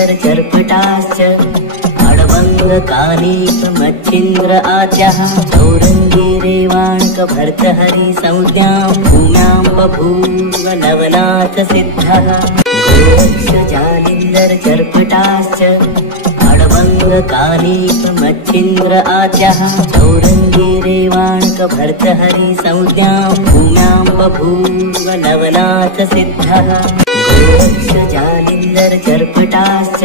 जालिन्दरचर्पटाश्च अडवङ्गकानीकमच्छिन्द्र आच्यः चौरङ्गीरेवाङ्कभर्तहरि संज्ञां भूम्यां बभूव नवनाथसिद्धः जालिन्दरचर्पटाश्च अडवङ्गकानीकमच्छिन्द्र आच्यः चौरङ्गीरेवाङ्कभर्तहरि संज्ञां भूम्यां बभूव नवनाथसिद्धः जालिन्दरचर्पटाश्च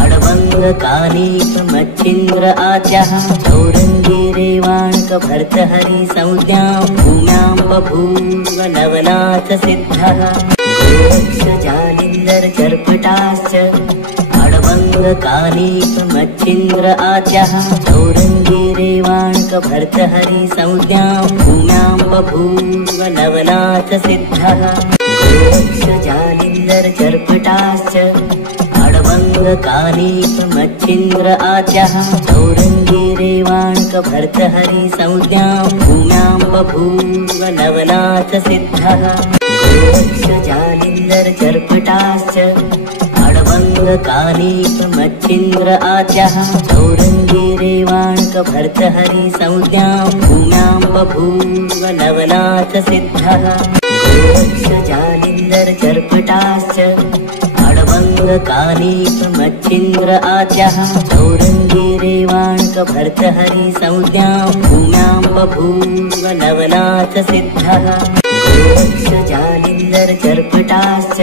अडवङ्गकानीकमच्छिन्द्र आच्यः चौरङ्गीरेवाङ्कभर्तहरि संज्ञां भूम्यां बभूव नवनाथसिद्धः जालिन्दरचर्पटाश्च अडवङ्गकानीकमच्छिन्द्र आच्यः चौरङ्गीरेवाङ्कभर्तहरि संज्ञां भूम्यां बभूव नवनाथसिद्धः जालिन्दरचर्पटाश्च अडवङ्गकानीकमच्छिन्द्र आच्यः चौरङ्गीरेवाङ्कभर्तहरि संज्ञां भूम्यां बभूव नवनाथसिद्धः जालिन्दरचर्पटाश्च अडवङ्गकानीकमच्छिन्द्र आच्यः चौरङ्गीरेवाङ्कभर्तहरि संज्ञां भूम्यां बभूव नवनाथसिद्धः जालिन्दरचर्पटाश्च अडवङ्गकानीकमच्छिन्द्र आच्यः चौरङ्गीरेवाङ्कभर्तहरि संज्ञां भूम्यां बभूव नवनाथसिद्धः जालिन्दरचर्पटाश्च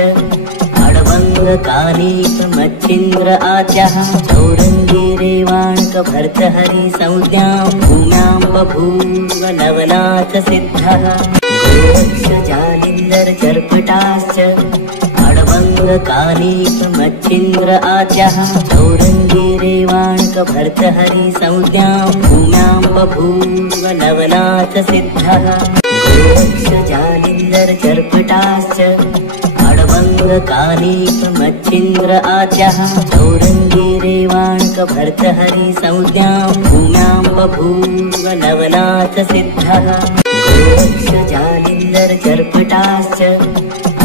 अडवङ्गकानीकमच्छिन्द्र आच्यः चौरङ्गीरेवाङ्कभर्तहरि संज्ञां भूम्यां बभूव नवनाथसिद्धः जालिन्दरचर्पटाश्च अडवङ्गकानीकमच्छिन्द्र आच्यः चौरङ्गीरेवाङ्कभर्तहरि संज्ञां भूम्यां बभूव नवनाथसिद्धः जालिन्दरचर्पटाश्च अडवङ्गकानीकमच्छिन्द्र आच्यः चौरङ्गीरेवाङ्कभर्तहरि संज्ञां भूम्यां बभूव नवनाथसिद्धः जालिन्दरचर्पटाश्च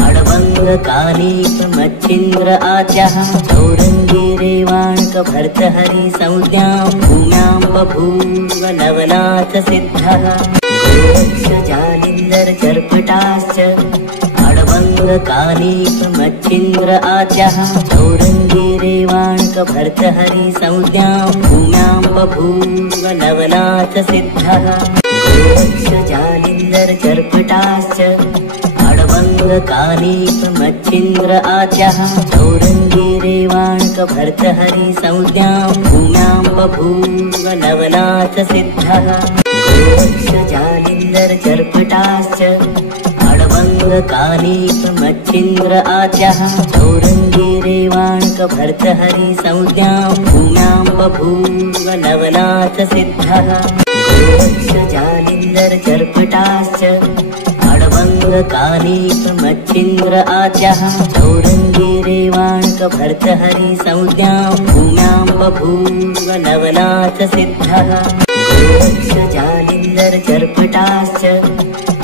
अडवङ्गकानीकमच्छिन्द्र आच्यः चौरङ्गीरेवाङ्कभर्तहरि संज्ञां भूम्यां बभूव नवनाथसिद्धः जालिन्दरचर्पटाश्च अडवङ्गकानीकमच्छिन्द्र आच्यः चौरङ्गीरेवाङ्कभर्तहरि संज्ञां भूम्यां बभूव नवनाथसिद्धः जालिन्दरचर्पटाश्च अडवङ्गकानीकमच्छिन्द्र आच्यः चौरङ्गीरेवाङ्कभर्तहरि संज्ञां भूम्यां बभूव नवनाथसिद्धः जालिन्दरचर्पटाश्च अडवङ्गकानीकमच्छिन्द्र आच्यः चौरङ्गीरेवाङ्कभर्तहरि संज्ञां भूम्यां बभूव नवनाथसिद्धः जालिन्दरचर्पटाश्च अडवङ्गकानीकमच्छिन्द्र आच्यः चौरङ्गीरेवाङ्कभर्तहरि संज्ञां भूम्यां बभूव नवनाथसिद्धः जालिन्दरचर्पटाश्च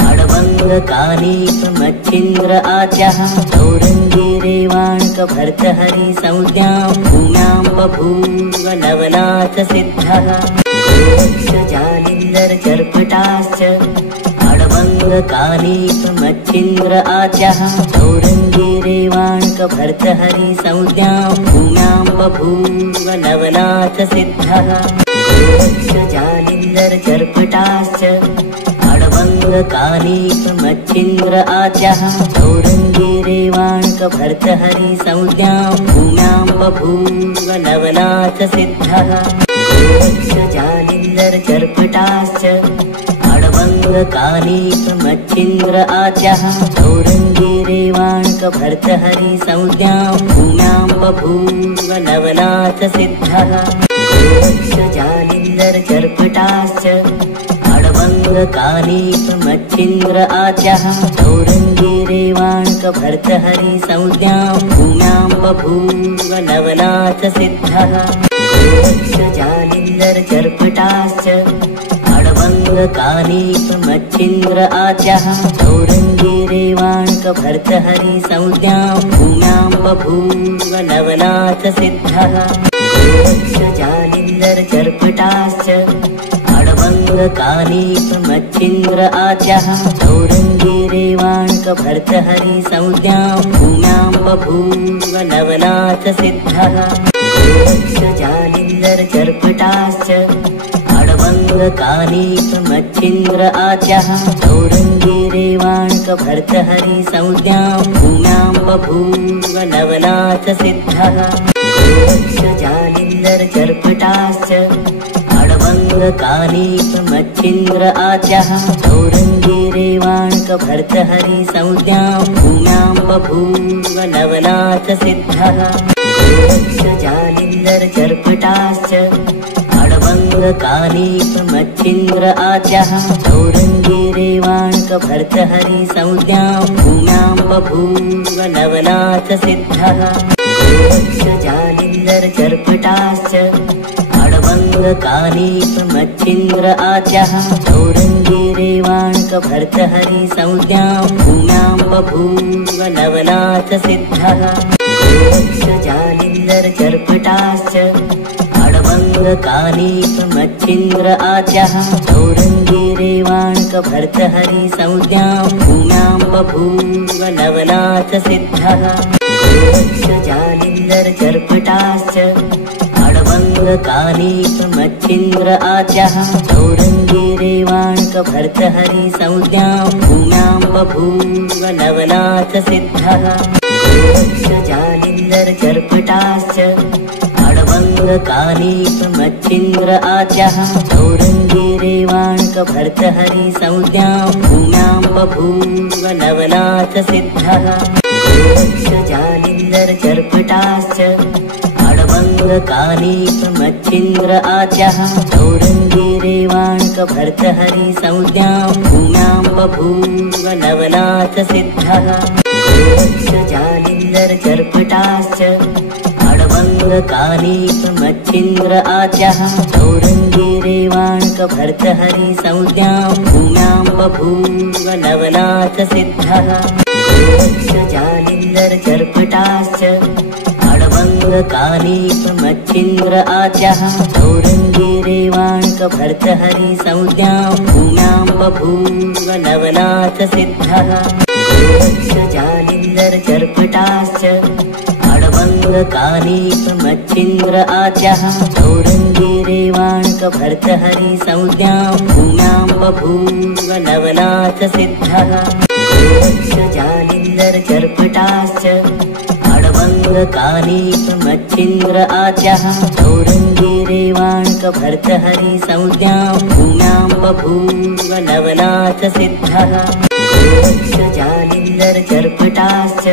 अडवङ्गकानीकमच्छिन्द्र आच्यः चौरङ्गीरेवाङ्कभर्तहरि संज्ञां भूम्यां बभूव नवनाथसिद्धः जालिन्दरचर्पटाश्च अडवङ्गकानीकमच्छिन्द्र आच्यः चौरङ्गीरेवाङ्कभर्तहरि संज्ञां भूम्यां बभूव नवनाथसिद्धः जालिन्दरचर्पटाश्च अडवङ्गकानीकमच्छिन्द्र आच्यः चौरङ्गीरेवाङ्कभर्तहरि संज्ञां भूम्यां बभूव नवनाथसिद्धः जालिन्दरचर्पटाश्च अडवङ्गकानीकमच्छिन्द्र आच्यः चौरङ्गीरेवाङ्कभर्तहरि संज्ञां भूम्यां बभूव नवनाथसिद्धः जालिन्दरचर्पटाश्च अडवङ्गकानीकमच्छिन्द्र आच्यः चौरङ्गीरेवाङ्कभर्तहरि संज्ञां भूम्यां बभूव नवनाथसिद्धः जालिन्दरचर्पटाश्च मच्छिन्द्र आद्यः औरङ्गीरेवाणकभर्तहरि संज्ञां भूम्यां बभूव नवनाथ सिद्धः जालिन्दरचर्पटाश्च मच्छिन्द्र आद्यः औरङ्गीरेवाणकभर्तहरि संज्ञां भूम्यां बभूव नवनाथ सिद्धः जालिन्दरचर्पटाश्च मच्छिन्द्र आद्यः औरङ्गीरेवाणकभर्तहरि संज्ञां भूम्यां बभूव नवनाथ सिद्धः जालिन्दरचर्पटाश्च मच्छिन्द्र आद्यः औरङ्गीरेवाणकभर्तहरि संज्ञां भूम्यां बभूव नवनाथ सिद्धः जालिन्दरचर्पटाश्च मच्छिन्द्र आद्यः औरङ्गीरेवाणकभर्तहरि संज्ञां भूम्यां बभूव नवनाथ सिद्धः जालिन्दरचर्पटाश्च मच्छिन्द्र आद्यः औरङ्गीरेवाणकभर्तहरि संज्ञां भूम्यां बभूव नवनाथ सिद्धः जालिन्दरचर्पटाश्च मच्छिन्द्र आद्यः औरङ्गीरेवाणकभर्तहरि संज्ञां भूम्यां बभूव नवनाथ सिद्धः जालिन्दरचर्पटाश्च मच्छिन्द्र आद्यः औरङ्गीरेवाणकभर्तहरि संज्ञां भूम्यां बभूव नवनाथ सिद्धः जालिन्दरचर्पटाश्च मच्छिन्द्र आद्यः औरङ्गीरेवाणकभर्तहरि संज्ञां भूम्यां बभूव नवनाथ सिद्धः जालिन्दरचर्पटाश्च मच्छिन्द्र आद्यः औरङ्गीरेवाणकभर्तहरि संज्ञां भूम्यां बभूव नवनाथ सिद्धः जालिन्दरचर्पटाश्च मच्छिन्द्र आद्यः औरङ्गीरेवाणकभर्तहरि संज्ञां भूम्यां बभूव नवनाथ सिद्धः जालिन्दरचर्पटाश्च मच्छिन्द्र आद्यः औरङ्गीरेवाणकभर्तहरि संज्ञां भूम्यां बभूव नवनाथ सिद्धः जालिन्दरचर्पटाश्च मच्छिन्द्र आद्यः औरङ्गीरेवाणकभर्तहरि संज्ञां भूम्यां बभूव नवनाथ सिद्धः जालिन्दरचर्पटाश्च मच्छिन्द्र आद्यः औरङ्गीरेवाणकभर्तहरि संज्ञां भूम्यां बभूव नवनाथ सिद्धः जालिन्दरचर्पटाश्च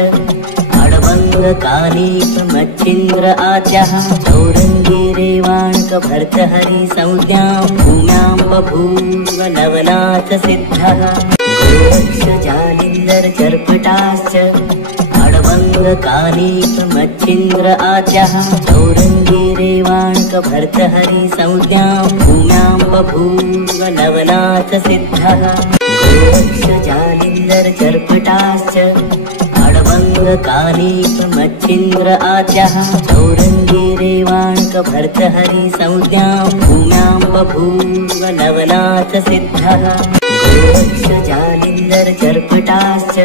मच्छिन्द्र आद्यः औरङ्गीरेवाणकभर्तहरि संज्ञां भूम्यां बभूव नवनाथ सिद्धः जालिन्दरचर्पटाश्च मच्छिन्द्र आद्यः औरङ्गीरेवाणकभर्तहरि संज्ञां भूम्यां बभूव नवनाथ सिद्धः जालिन्दरचर्पटाश्च मच्छिन्द्र आद्यः औरङ्गीरेवाणकभर्तहरि संज्ञां भूम्यां बभूव नवनाथ सिद्धः जालिन्दरचर्पटाश्च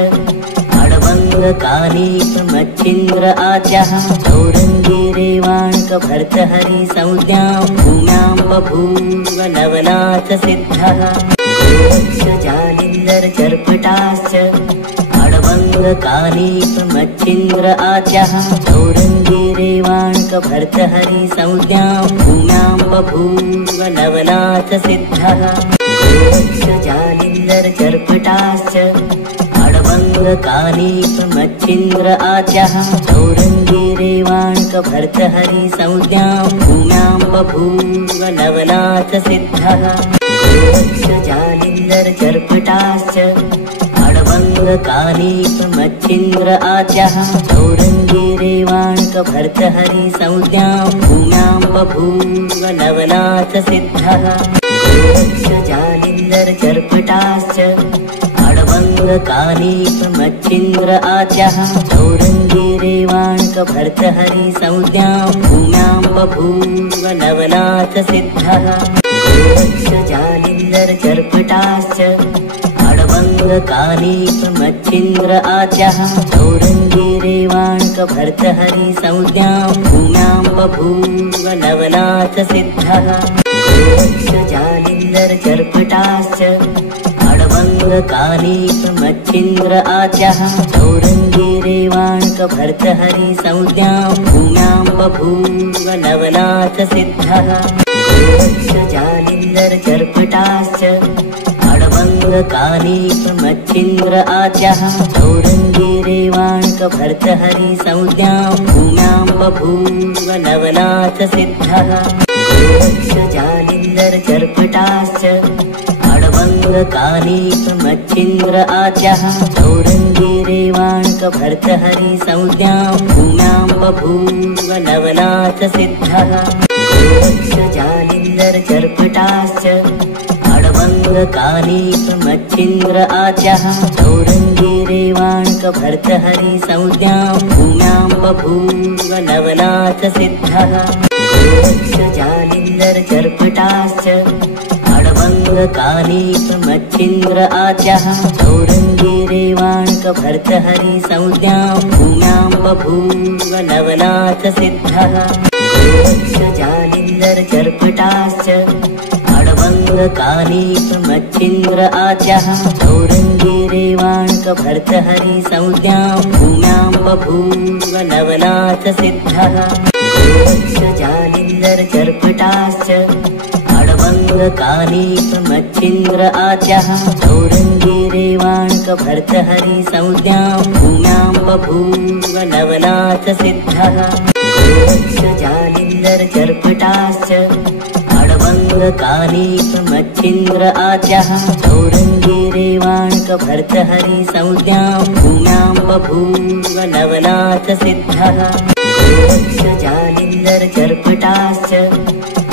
मच्छिन्द्र आद्यः औरङ्गीरेवाणकभर्तहरि संज्ञां भूम्यां बभूव नवनाथ सिद्धः जालिन्दरचर्पटाश्च मच्छिन्द्र आद्यः औरङ्गीरेवाणकभर्तहरि संज्ञां भूम्यां बभूव नवनाथ सिद्धः जालिन्दरचर्पटाश्च मच्छिन्द्र आद्यः औरङ्गीरेवाणकभर्तहरि संज्ञां भूम्यां बभूव नवनाथ सिद्धः जालिन्दरचर्पटाश्च मच्छिन्द्र आद्यः औरङ्गीरेवाणकभर्तहरि संज्ञां भूम्यां बभूव नवनाथ सिद्धः जालिन्दरचर्पटाश्च अडवङ्गकानीपमच्छिन्द्र आद्यः चौरङ्गीरेवाणकभर्तहरिसंज्ञां भूम्यां बभूव नवनाथसिद्धः जालिन्दरचर्पटाश्च अडवङ्गकानीपमच्छिन्द्र आद्यः चौरङ्गीरेवाणकभर्तहरिसंज्ञां भूम्यां बभूव नवनाथसिद्धः जालिन्दरचर्पटाश्च अडवङ्गकानीपमच्छिन्द्र आद्यः चौरङ्गीरेवाणकभर्तहरिसंज्ञां भूम्यां बभूव नवनाथसिद्धः जालिन्दरचर्पटाश्च अडवङ्गकानीपमच्छिन्द्र आद्यः चौरङ्गीरेवाणकभर्तहरिसंज्ञां भूम्यां बभूव नवनाथसिद्धः जालिन्दरचर्पटाश्च अडवङ्गकानीपमच्छिन्द्र आद्यः चौरङ्गीरेवाणकभर्तहरिसंज्ञां भूम्यां बभूव नवनाथसिद्धः जालिन्दरचर्पटाश्च अडवङ्गकानीपमच्छिन्द्र आद्यः चौरङ्गीरेवाणकभर्तहरिसंज्ञां भूम्यां बभूव नवनाथसिद्धः जालिन्दरचर्पटाश्च अडवङ्गकानीपमच्छिन्द्र आद्यः चौरङ्गीरेवाणकभर्तहरिसंज्ञां भूम्यां बभूव नवनाथसिद्धः जालिन्दरचर्पटाश्च अडवङ्गकानीपमच्छिन्द्र आद्यः चौरङ्गीरेवाणकभर्तहरिसंज्ञां भूम्यां बभूव नवनाथसिद्धः जालिन्दरचर्पटाश्च अडवङ्गकानीपमच्छिन्द्र आद्यः चौरङ्गीरेवाणकभर्तहरिसंज्ञां भूम्यां बभूव नवनाथसिद्धः जालिन्दरचर्पटाश्च अडवङ्गकानीपमच्छिन्द्र आद्यः चौरङ्गीरेवाणकभर्तहरिसंज्ञां भूम्यां बभूव नवनाथसिद्धः जालिन्दरचर्पटाश्च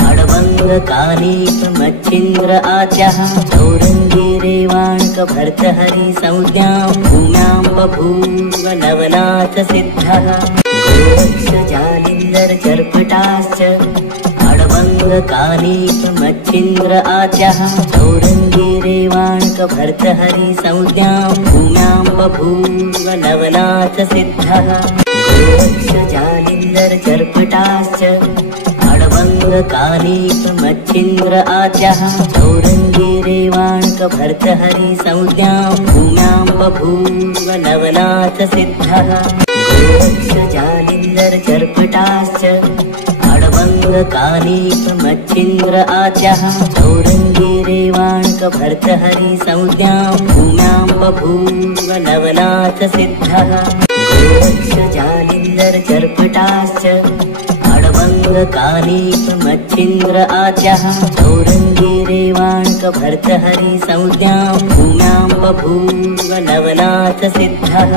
अडवङ्गकानीपमच्छिन्द्र आद्यः चौरङ्गीरेवाणकभर्तहरिसंज्ञां भूम्यां बभूव नवनाथसिद्धः जालिन्दरचर्पटाश्च अडवङ्गकानीपमच्छिन्द्र आद्यः चौरङ्गीरेवाणकभर्तहरिसंज्ञां भूम्यां बभूव नवनाथसिद्धः जालिन्दरचर्पटाश्च अडवङ्गकानीपमच्छिन्द्र आद्यः चौरङ्गीरेवाणकभर्तहरिसंज्ञां भूम्यां बभूव नवनाथसिद्धः जालिन्दरचर्पटाश्च अडवङ्गकानीपमच्छिन्द्र आद्यः चौरङ्गीरेवाणकभर्तहरिसंज्ञां भूम्यां बभूव नवनाथसिद्धः जालिन्दरचर्पटाश्च अडवङ्गकानीपमच्छिन्द्र आद्यः चौरङ्गीरेवाणकभर्तहरिसंज्ञां भूम्यां बभूव नवनाथसिद्धः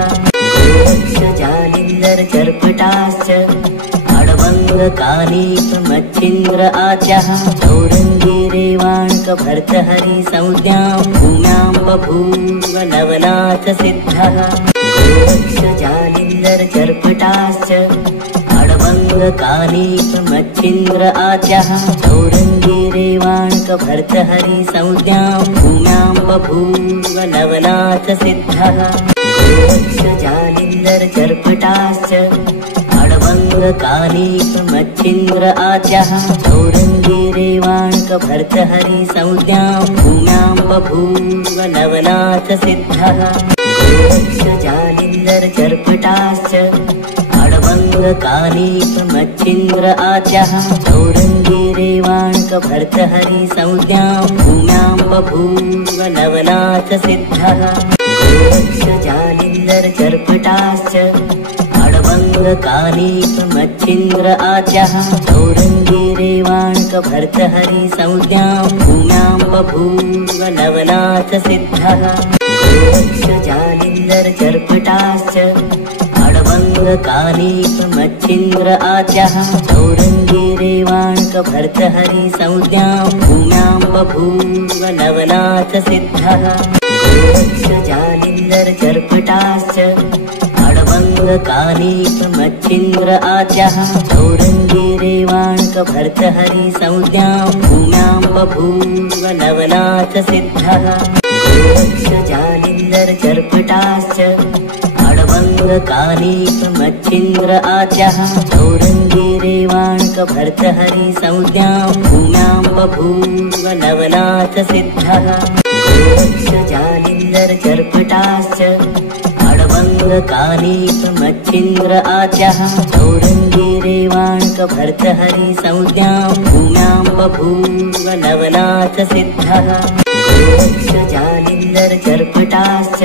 जालिन्दरचर्पटाश्च अडवङ्गकानीपमच्छिन्द्र आद्यः चौरङ्गीरेवाणकभर्तहरिसंज्ञां भूम्यां बभूव नवनाथसिद्धः जालिन्दरचर्पटाश्च अडवङ्गकानीपमच्छिन्द्र आद्यः चौरङ्गीरेवाणकभर्तहरिसंज्ञां भूम्यां बभूव नवनाथसिद्धः जालिन्दरचर्पटाश्च अडवङ्गकानीपमच्छिन्द्र आद्यः चौरङ्गीरेवाणकभर्तहरिसंज्ञां भूम्यां बभूव नवनाथसिद्धः जालिन्दरचर्पटाश्च अडवङ्गकानीपमच्छिन्द्र आद्यः चौरङ्गीरेवाणकभर्तहरिसंज्ञां भूम्यां बभूव नवनाथसिद्धः जालिन्दरचर्पटाश्च अडवङ्गकानीपमच्छिन्द्र आद्यः चौरङ्गीरेवाणकभर्तहरिसंज्ञां भूम्यां बभूव नवनाथसिद्धः जालिन्दरचर्पटाश्च अडवङ्गकानीपमच्छिन्द्र आद्यः चौरङ्गीरेवाणकभर्तहरिसंज्ञां भूम्यां बभूव नवनाथसिद्धः जालिन्दरचर्पटाश्च अडवङ्गकानीपमच्छिन्द्र आद्यः चौरङ्गीरेवाङ्कभर्तहरिसंज्ञां भूम्यां बभूव नवनाथसिद्धः जालिन्दरचर्पटाश्च अडवङ्गकानीपमच्छिन्द्र आद्यः चौरङ्गीरेवाङ्कभर्तहरिसंज्ञां भूम्यां बभूव नवनाथसिद्धः जालिन्दरचर्पटाश्च अडवङ्गकानीपमच्छिन्द्र आद्यः चौरङ्गीरेवाङ्कभर्तहरिसंज्ञां भूम्यां बभूव नवनाथसिद्धः जालिन्दरचर्पटाश्च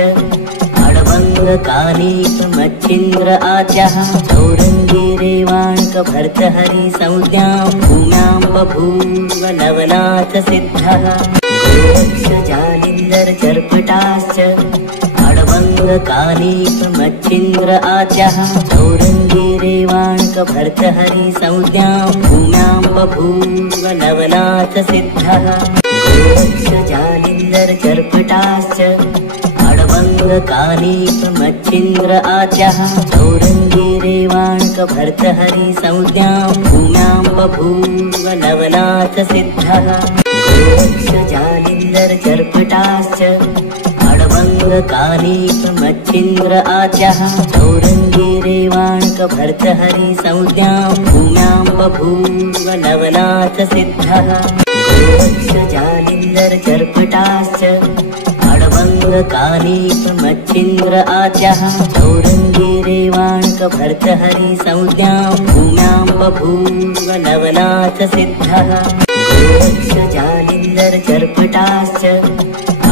अडवङ्गकानीपमच्छिन्द्र आद्यः चौरङ्गीरेवाङ्कभर्तहरिसंज्ञां भूम्यां बभूव नवनाथसिद्धः जालिन्दरचर्पटाश्च अडवङ्गकानीपमच्छिन्द्र आद्यः चौरङ्गीरेवाङ्कभर्तहरिसंज्ञां भूम्यां बभूव नवनाथसिद्धः जालिन्दरचर्पटाश्च अडवङ्गकानीपमच्छिन्द्र आद्यः चौरङ्गीरेवाङ्कभर्तहरिसंज्ञां भूम्यां बभूव नवनाथसिद्धः जालिन्दरचर्पटाश्च अडवङ्गकानीपमच्छिन्द्र आद्यः चौरङ्गीरेवाङ्कभर्तहरिसंज्ञां भूम्यां बभूव नवनाथसिद्धः जालिन्दरचर्पटाश्च अडवङ्गकानीपमच्छिन्द्र आद्यः चौरङ्गीरेवाङ्कभर्तहरिसंज्ञां भूम्यां बभूव नवनाथसिद्धः जालिन्दरचर्पटाश्च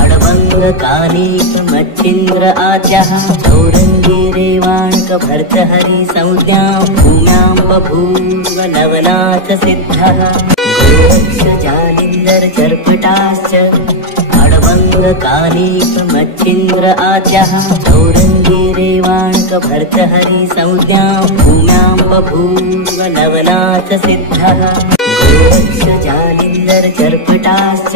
अडवङ्गकानीपमच्छिन्द्र आद्यः चौरङ्गीरेवाङ्कभर्तहरिसंज्ञां भूम्यां बभूव नवनाथसिद्धः जालिन्दरचर्पटाश्च अडवङ्गकानीपमच्छिन्द्र आद्यः चौरङ्गीरेवाङ्कभर्तहरिसंज्ञां भूम्यां बभूव नवनाथसिद्धः जालिन्दरचर्पटाश्च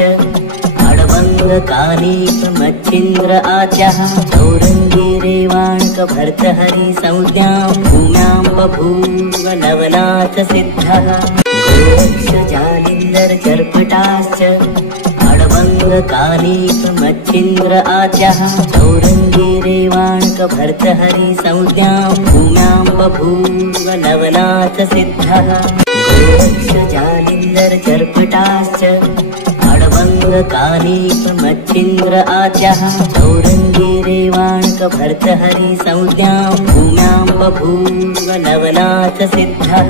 अडवङ्गकानीपमच्छिन्द्र आद्यः चौरङ्गीरेवाङ्कभर्तहरिसंज्ञां भूम्यां बभूव नवनाथसिद्धः जालिन्दरचर्पटाश्च अडवङ्गकानीपमच्छिन्द्र आद्यः चौरङ्गीरेवाङ्कभर्तहरिसंज्ञां भूम्यां बभूव नवनाथसिद्धः जालिन्दरचर्पटाश्च अडवङ्गकानीपमच्छिन्द्र आद्यः चौरङ्गीरेवाङ्कभर्तहरिसंज्ञां भूम्यां बभूव नवनाथसिद्धः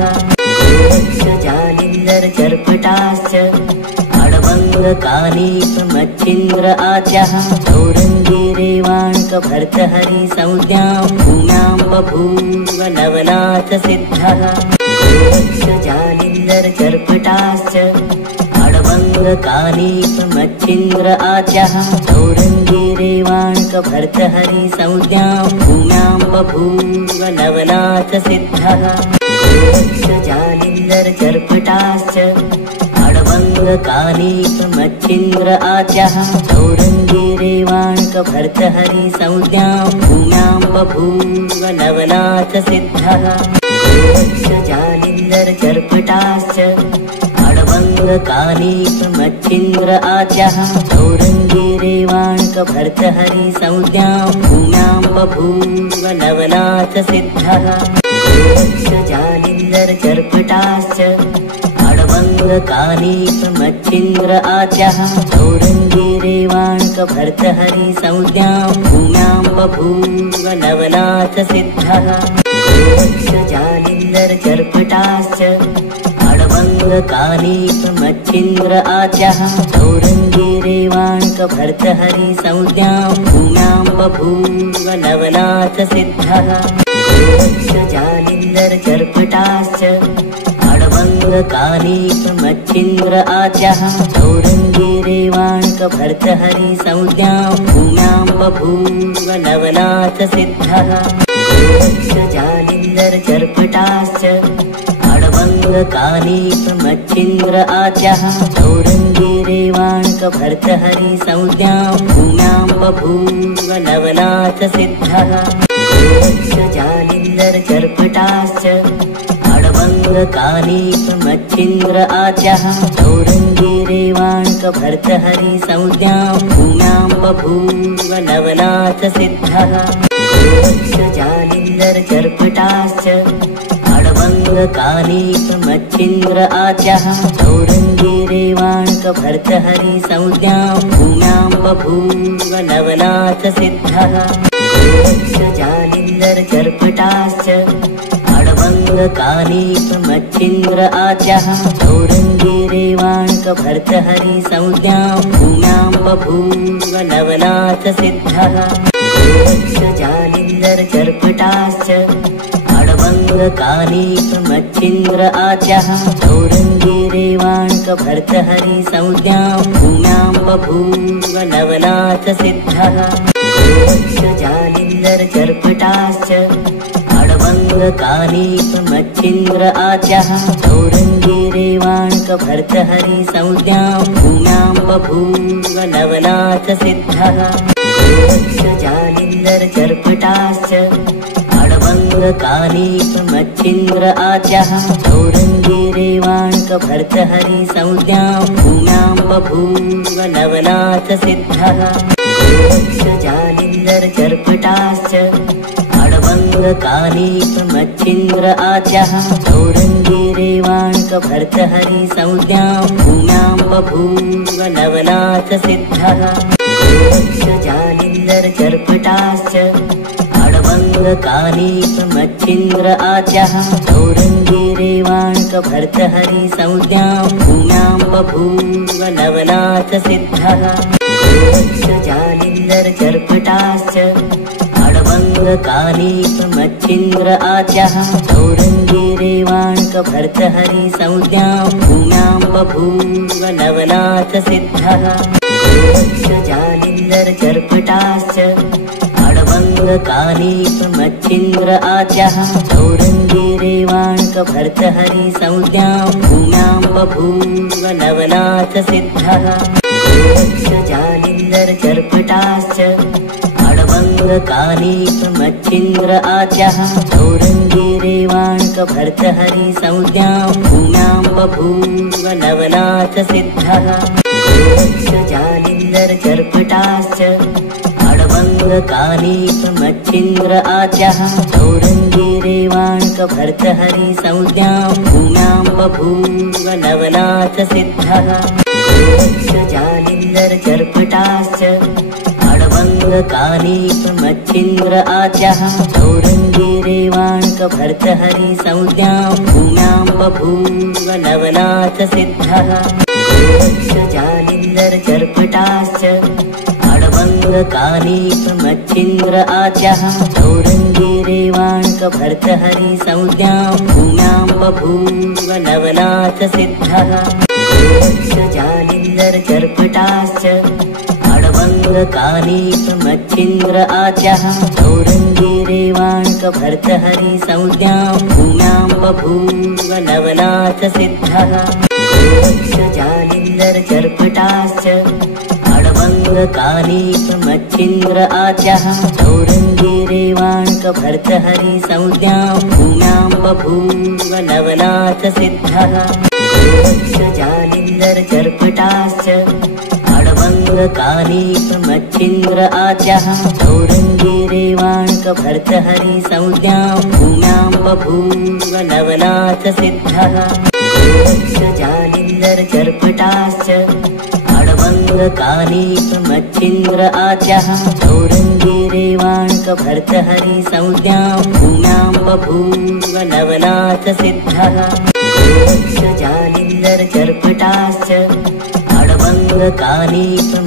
जालिन्दरचर्पटाश्च अडवङ्गकानीपमच्छिन्द्र आद्यः चौरङ्गीरेवाङ्कभर्तहरिसंज्ञां भूम्यां बभूव नवनाथसिद्धः जालिन्दरचर्पटाश्च अडवङ्गकानीपमच्छिन्द्र आद्यः चौरङ्गीरेवाङ्कभर्तहरिसंज्ञां भूम्यां बभूव नवनाथसिद्धः जालिन्दरचर्पटाश्च अडवङ्गकानीपमच्छिन्द्र आद्यः चौरङ्गीरेवाङ्कभर्तहरिसंज्ञां भूम्यां बभूव नवनाथसिद्धः जालिन्दरचर्पटाश्च अडवङ्गकानीपमच्छिन्द्र आद्यः चौरङ्गीरेवाङ्कभर्तहरिसंज्ञां भूम्यां बभूव नवनाथसिद्धः जालिन्दरचर्पटाश्च अडवङ्गकानीपमच्छिन्द्र आद्यः चौरङ्गीरेवाङ्कभर्तहरिसंज्ञां भूम्यां बभूव नवनाथसिद्धः जालिन्दरचर्पटाश्च अडवङ्गकानीपमच्छिन्द्र आद्यः चौरङ्गीरेवाङ्कभर्तहरिसंज्ञां भूम्यां बभूव नवनाथसिद्धः जालिन्दरचर्पटाश्च अडवङ्गकानीपमच्छिन्द्र आद्यः चौरङ्गीरेवाङ्कभर्तहरिसंज्ञां भूम्यां बभूव नवनाथसिद्धः जालिन्दरचर्पटाश्च अडवङ्ग मच्छिन्द्र आद्यः चौरङ्गीरेवाङ्कभर्तहरि संज्ञां भूम्यां बभूव नवनाथ सिद्धः जालिन्दरचर्पटाश्च मच्छिन्द्र आद्यः चौरङ्गीरेवाङ्कभर्तहरि संज्ञां भूम्यां बभूव नवनाथ सिद्धः जालिन्दरचर्पटाश्च मच्छिन्द्र आद्यः चौरङ्गीरेवाङ्कभर्तहरि संज्ञां भूम्यां बभूव नवनाथ सिद्धः जालिन्दरचर्पटाश्च मच्छिन्द्र आद्यः चौरङ्गीरेवाङ्कभर्तहरि संज्ञां भूम्यां बभूव नवनाथ सिद्धः जालिन्दरचर्पटाश्च मच्छिन्द्र आद्यः चौरङ्गीरेवाङ्कभर्तहरि संज्ञां भूम्यां बभूव नवनाथ सिद्धः जालिन्दरचर्पटाश्च मच्छिन्द्र आद्यः चौरङ्गीरेवाङ्कभर्तहरि संज्ञां भूम्यां बभूव नवनाथ सिद्धः जालिन्दरचर्पटाश्च मच्छिन्द्र आद्यः चौरङ्गीरेवाङ्कभर्तहरि संज्ञां भूम्यां बभूव नवनाथ सिद्धः जालिन्दरचर्पटाश्च मच्छिन्द्र आद्यः चौरङ्गीरेवाङ्कभर्तहरि संज्ञां भूम्यां बभूव नवनाथ सिद्धः जालिन्दरचर्पटाश्च मच्छिन्द्र आद्यः चौरङ्गीरेवाङ्कभर्तहरि संज्ञां भूम्यां बभूव नवनाथ सिद्धः जालिन्दरचर्पटाश्च मच्छिन्द्र आद्यः चौरङ्गीरेवाङ्कभर्तहरि संज्ञां भूम्यां बभूव नवनाथ सिद्धः जालिन्दरचर्पटाश्च मच्छिन्द्र आद्यः चौरङ्गीरेवाङ्कभर्तहरि संज्ञां भूम्यां बभूव नवनाथ सिद्धः जालिन्दरचर्पटाश्च मच्छिन्द्र आद्यः चौरङ्गीरेवाङ्कभर्तहरि संज्ञां भूम्यां बभूव नवनाथ सिद्धः जालिन्दरचर्पटाश्च मच्छिन्द्र आद्यः चौरङ्गीरेवाङ्कभर्तहरि संज्ञां भूम्यां बभूव नवनाथ सिद्धः जालिन्दरचर्पटाश्च मच्छिन्द्र आद्यः चौरङ्गीरेवाङ्कभर्तहरि संज्ञां भूम्यां बभूव नवनाथ सिद्धः जालिन्दरचर्पटाश्च मच्छिन्द्र आद्यः चौरङ्गीरेवाङ्कभर्तहरि संज्ञां भूम्यां बभूव नवनाथ सिद्धः जालिन्दरचर्पटाश्च मच्छिन्द्र आद्यः चौरङ्गीरेवाङ्कभर्तहरि संज्ञां भूम्यां बभूव नवनाथ सिद्धः जालिन्दरचर्पटाश्च मच्छिन्द्र आद्यः चौरङ्गीरेवाङ्कभर्तहरि संज्ञां भूम्यां बभूव नवनाथ सिद्धः जालिन्दरचर्पटाश्च मच्छिन्द्र आद्यः चौरङ्गीरेवाङ्कभर्तहरि संज्ञां भूम्यां बभूव नवनाथ सिद्धः जालिन्दरचर्पटाश्च मच्छिन्द्र आद्यः चौरङ्गीरेवाङ्कभर्तहरि संज्ञां भूम्यां बभूव नवनाथ सिद्धः जालिन्दरचर्पटाश्च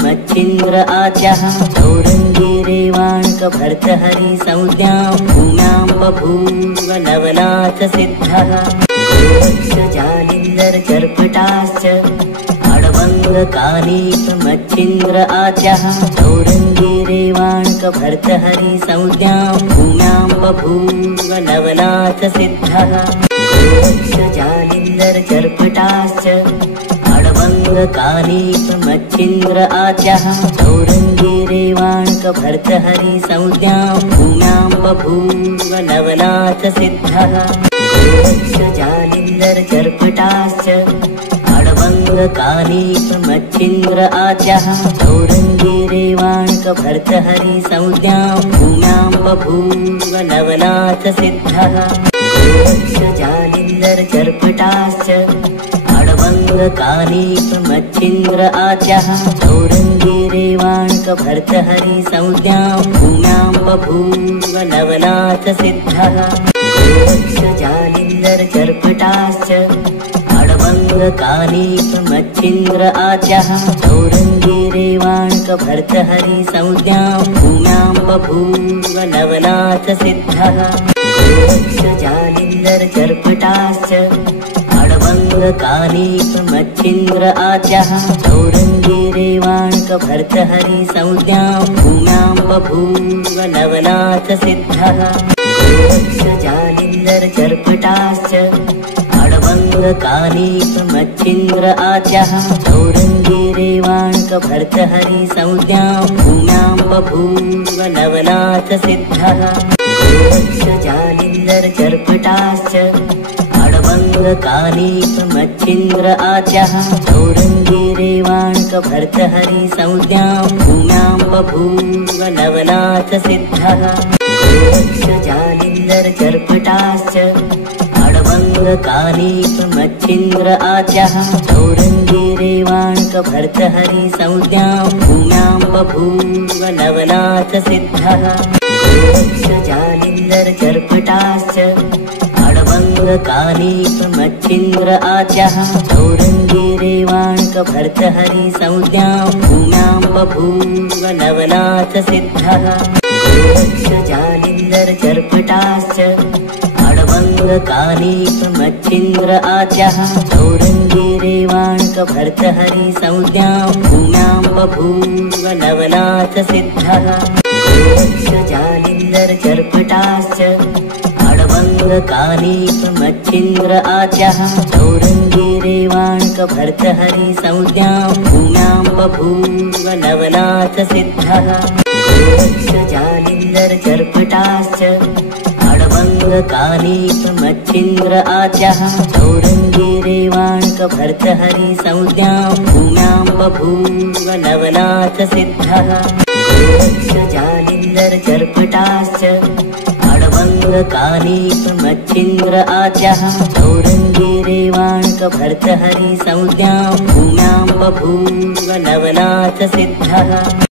मच्छिन्द्र आद्यः चौरङ्गीरेवाङ्कभर्तहरि संज्ञां भूम्यां बभूव नवनाथ सिद्धः जालिन्दरचर्पटाश्च मच्छिन्द्र आद्यः चौरङ्गीरेवाङ्कभर्तहरि संज्ञां भूम्यां बभूव नवनाथ सिद्धः मच्छिन्द्र आद्यः चौरङ्गी रेवाङ्कभर्तहरि संज्ञां भूम्यां बभूव नवनाथ सिद्धः जालिन्दरचर्पटाश्च मच्छिन्द्र आद्यः चौरङ्गी रेवाङ्कभर्तहरि संज्ञां भूम्यां बभूव नवनाथ सिद्धः जालिन्दरचर्पटाश्च मच्छिन्द्र आद्यः चौरङ्गी रेवाङ्कभर्तहरि संज्ञां भूम्यां बभूव नवनाथ सिद्धः जालिन्दरचर्पटाश्च मच्छिन्द्र आद्यः चौरङ्गी रेवाङ्कभर्तहरि संज्ञां भूम्यां बभूव नवनाथ सिद्धः जालिन्दरचर्पटाश्च मच्छिन्द्र आद्यः चौरङ्गी रेवाङ्कभर्तहरि संज्ञां भूम्यां बभूव नवनाथ सिद्धः जालिन्दरचर्पटाश्च मच्छिन्द्र आद्यः चौरङ्गी रेवाङ्कभर्तहरि संज्ञां भूम्यां बभूव नवनाथ सिद्धः जालिन्दरचर्पटाश्च मच्छिन्द्र आद्यः चौरङ्गी रेवाङ्कभर्तहरि संज्ञां भूम्यां बभूव नवनाथ सिद्धः जालिन्दरचर्पटाश्च मच्छिन्द्र आद्यः चौरङ्गी रेवाङ्कभर्तहरि संज्ञां भूम्यां बभूव नवनाथ सिद्धः जालिन्दरचर्पटाश्च मच्छिन्द्र आद्यः चौरङ्गी रेवाङ्कभर्तहरि संज्ञां भूम्यां बभूव नवनाथ सिद्धः जालिन्दरचर्पटाश्च मच्छिन्द्र आद्यः चौरङ्गी रेवाङ्कभर्तहरि संज्ञां भूम्यां बभूव नवनाथ सिद्धः जालिन्दरचर्पटाश्च मच्छिन्द्र आद्यः चौरङ्गी रेवाङ्कभर्तहरि संज्ञां भूम्यां बभूव नवनाथ सिद्धः जालिन्दरचर्पटाश्च मच्छिन्द्र आद्यः चौरङ्गी रेवाङ्कभर्तहरि संज्ञां भूम्यां बभूव नवनाथ सिद्धः जालिन्दरचर्पटाश्च मच्छिन्द्र आद्यः चौरङ्गी रेवाङ्कभर्तहरि संज्ञां भूम्यां बभूव नवनाथ सिद्धः।